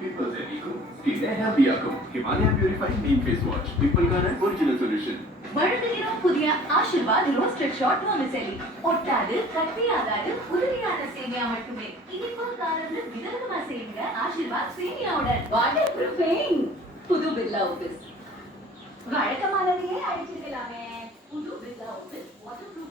Pimples anyku, skin healthy ஆக்கும். Himalaya Purify Neem Face Wash. பிம்பிள்கான original solution. வழங்குகிறோம் புதிய ஆஷிர்வாத் ரோஸ்டட் ஷார்ட் வெர்மிசெலி. ஒட்டாது, கட்டியாகாது, உறுதியான சேமியா மட்டுமே. இனிப்பு காரது விதவிதமா செய்யுங்க ஆஷிர்வாத் சேமியாவுடன். Water proofing. புது பிர்லா ஆஃபீஸ். வழக்கமானதையே அழைச்சிருக்கலாமே. புது பிர்லா ஆஃபீஸ் வாட்டர் ப்ரூஃப்